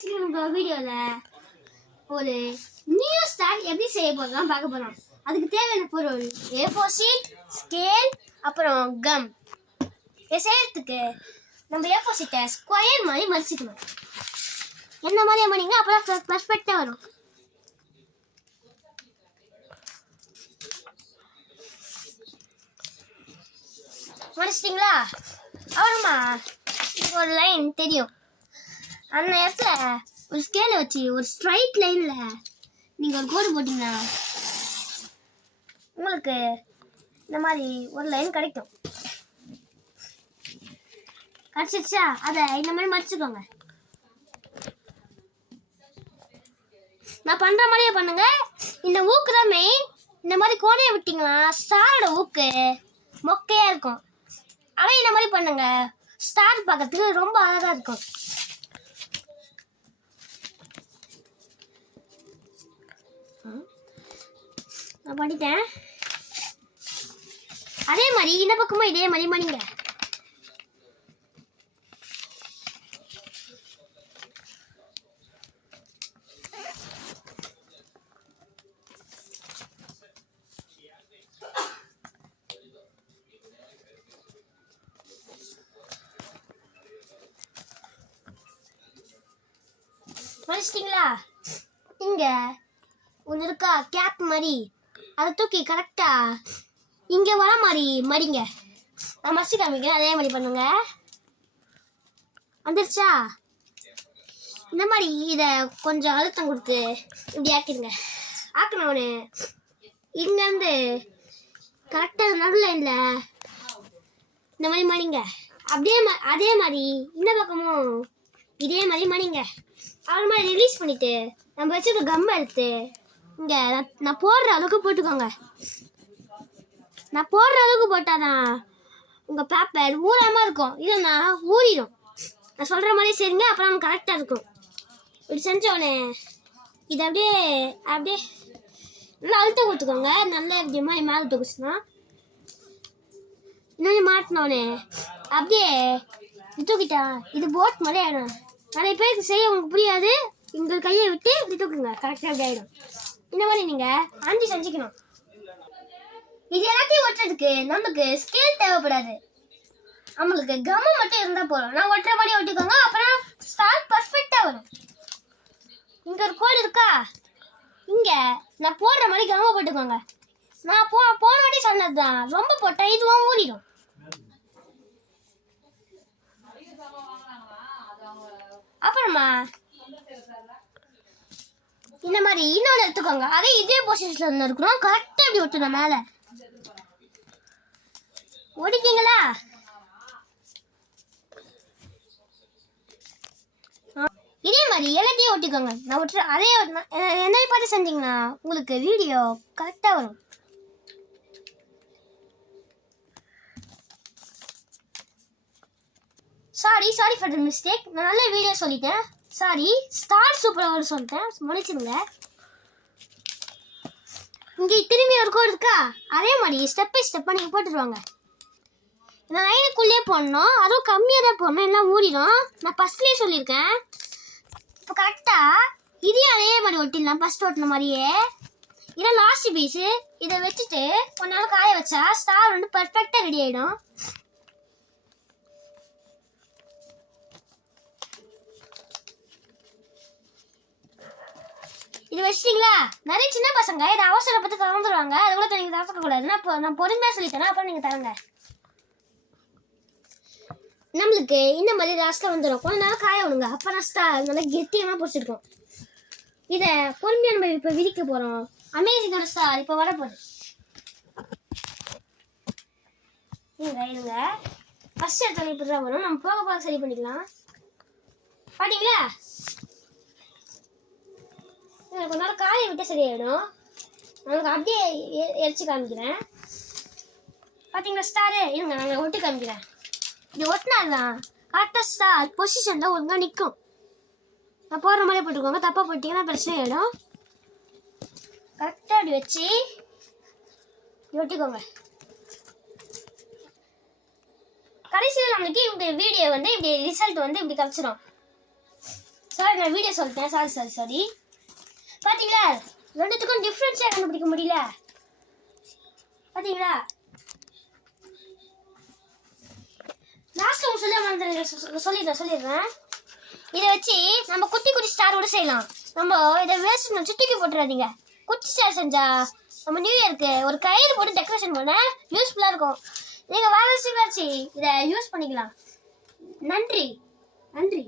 நம்ம வீடியோவில் ஒரு நியூ ஸ்டார் எப்படி செய்ய போகிறோம் பார்க்க போகிறோம். அதுக்கு தேவையான பொருள் A4 ஷீட், ஸ்கேல், அப்புறம் கம். இதை செய்யறதுக்கு நம்ம A4 ஷீட்டை ஸ்கொயர் மாதிரி மடிச்சுக்கணும். என்ன மாதிரியே பண்ணிங்க அப்புறம் பர்ஃபெக்டாக வரும். மடிச்சிட்டிங்களா? அப்புறமா ஒரு லைன் தெரியும். அந்த இடத்துல ஒரு ஸ்கேலை வச்சு ஒரு ஸ்ட்ரைட் லைனில் நீங்கள் ஒரு கோடு போட்டிங்கன்னா உங்களுக்கு இந்த மாதிரி ஒரு லைன் கிடைக்கும். கிடச்சிருச்சா? அதை இந்த மாதிரி மடிச்சுக்கோங்க. நான் பண்ணுற மாதிரியே பண்ணுங்க. இந்த ஊக்கு தான் மெயின். இந்த மாதிரி கோணையை விட்டிங்கன்னா ஸ்டாரோட ஊக்கு மொக்கையாக இருக்கும். ஆனால் இந்த மாதிரி பண்ணுங்க, ஸ்டார் பார்க்கறதுக்கு ரொம்ப அழகாக இருக்கும். நான் பண்ணிட்டேன். அதே மாதிரி இந்த பக்கமும் இதே மாதிரி பண்ணிங்க. மடிச்சிட்டிங்களா? இங்க ஒன்று இருக்கா கேப் மாதிரி, அதை தூக்கி கரெக்டாக இங்கே வர மாதிரி மடிங்க. நான் மடிச்சு காமிக்கிறேன், அதே மாதிரி பண்ணுங்க. வந்துருச்சா? இந்த மாதிரி இதை கொஞ்சம் அழுத்தம் கொடுத்து இப்படி ஆக்கிடுங்க. ஆக்கினவனு இங்கேருந்து கரெக்டாக நடுவில் இல்லை இந்த மாதிரி மடிங்க. அப்படியே அதே மாதிரி இந்த பக்கமும் இதே மாதிரி மடிங்க. அப்புறமா ரிலீஸ் பண்ணிவிட்டு நம்ம வச்சுருக்க கம் எடுத்து இங்கே நான் போடுற அளவுக்கு போட்டுக்கோங்க. நான் போடுற அளவுக்கு போட்டாதான் உங்கள் பேப்பர் ஊறாமல் இருக்கும். இல்லைன்னா ஊறிடும். நான் சொல்கிற மாதிரி சரிங்க, அப்புறம் கரெக்டாக இருக்கும். இப்படி செஞ்சோடனே இதை அப்படியே அப்படியே நல்லா அழுத்தம் கொடுத்துக்கோங்க. நல்லா இப்படி மாதிரி மேலே தூக்குச்சுன்னா இன்னொன்று மாட்டினோடனே அப்படியே தூக்கிட்டா இது போட் மாதிரி ஆகிடும். நிறைய பேருக்கு செய்ய உங்களுக்கு புரியாது. உங்கள் கையை விட்டு இப்படி தூக்குங்க, கரெக்டாக அப்படி ஆகிடும். இந்த மாதிரி நீங்கள் அஞ்சு செஞ்சுக்கணும். இது எல்லாத்தையும் ஒட்டுறதுக்கு நமக்கு ஸ்கேல் தேவைப்படாது. நம்மளுக்கு கம்மு மட்டும் இருந்தால் போதும். நான் ஒட்டுற மாதிரி ஒட்டிக்கோங்க, அப்புறம் ஸ்டார் பர்ஃபெக்டாக வரும். இங்கே ஒரு கோடு இருக்கா? இங்கே நான் போடுற மாதிரி கம்மு போட்டுக்கோங்க. நான் போன வாட்டி சொன்னது தான், ரொம்ப போட்டால் இதுவும் ஊறிடும். அப்புறமா இந்த மாதிரி இன்னொன்று எடுத்துக்கோங்க. அதே இதே பொசிஷன்ல இருக்கணும். கரெக்டாக இப்படி ஒட்டணும். மேலே ஓடிக்கிங்களா? இதே மாதிரி எல்லாத்தையும் ஒட்டிக்கோங்க. நான் ஒட்டுற அதே என்ன பார்த்து செஞ்சீங்கன்னா உங்களுக்கு வீடியோ கரெக்டாக வரும். Sorry for the mistake. நான் நல்ல வீடியோ சொல்லிட்டேன். சாரி, ஸ்டார் சூப்பராக வரும் சொல்லிட்டேன், மன்னிச்சுங்க. இங்கே திரும்பி ஒரு கோடு இருக்கா? அதே மாதிரி ஸ்டெப் பை ஸ்டெப்பாக நீங்கள் போட்டுருவாங்க. நான் லைனுக்குள்ளேயே போடணும், அதுவும் கம்மியாக தான் போடணும், எல்லாம் ஊறிடும். நான் ஃபஸ்ட்லேயே சொல்லியிருக்கேன். இப்போ கரெக்டாக இதையும் அதே மாதிரி ஒட்டிடலாம், ஃபஸ்ட் ஒட்டின மாதிரியே. இதான் லாஸ்ட் பீஸு. இதை வச்சுட்டு கொஞ்ச நாள் காய வச்சா ஸ்டார் வந்து பர்ஃபெக்டாக ரெடி ஆகிடும். இது வச்சிட்டீங்களா? நிறைய சின்ன பசங்க இதை அவசரப்பட்டு திறந்துருவாங்க. அது கூட நீங்கள் திறக்கக்கூடாது. நான் பொறுமையாக சொல்லித்தரேன், அப்புறம் நீங்கள் தரங்க. நம்மளுக்கு இந்த மாதிரி லாஸ்ட்டில் வந்துடும். கொஞ்ச நாள் காய விடுங்க, அப்புறம் ஸ்டார் நல்லா கெட்டியமாக பிடிச்சிருக்கோம். இதை பொறுமையாக நம்ம இப்போ விதிக்க போகிறோம். அமேசிங்கோட ஸ்டார் இப்போ வரப்போகுது. இருங்க ஃபஸ்ட் எடுத்தோம் இப்படி தான் வரும். நம்ம போக போக சரி பண்ணிக்கலாம். பார்த்தீங்களா? கொஞ்ச நேரம் காய விட்டு சரியாயிடும். நாங்கள் அப்படியே எரிச்சு காமிக்கிறேன். பார்த்தீங்களா ஸ்டாரு? இருங்க நாங்கள் ஒட்டி காமிக்கிறேன். இது ஒட்டினாதான் கரெக்டாக ஸ்டார் பொசிஷனில் ஒழுங்காக நிற்கும். நான் போடுற மாதிரி போட்டுக்கோங்க. தப்பாக போட்டிங்கன்னா பிரச்சனை ஆகிடும். கரெக்டாக அப்படி வச்சு ஒட்டிக்கோங்க. கடைசியில் நம்மளுக்கு இந்த வீடியோ வந்து இப்படி ரிசல்ட் வந்து இப்படி கிடச்சிடும். சாரி நான் வீடியோ சொல்லிட்டேன். சாரி. பாத்தீங்களா, ரெண்டுத்துக்கும் டிஃப்ரென்ஸே கண்டுபிடிக்க முடியல. பாத்தீங்களா, லாஸ்ட் சொல்லிடுறேன். இதை வச்சு நம்ம குட்டி குட்டி ஸ்டார் கூட செய்யலாம். நம்ம இதை வேஸ்ட் தூக்கி போட்டுறாதீங்க. குட்டி ஸ்டார் செஞ்சா நம்ம நியூ இயருக்கு ஒரு கயிறு போட்டு டெக்கரேஷன் பண்ண யூஸ்ஃபுல்லா இருக்கும். நீங்க வச்சு இதை யூஸ் பண்ணிக்கலாம். நன்றி.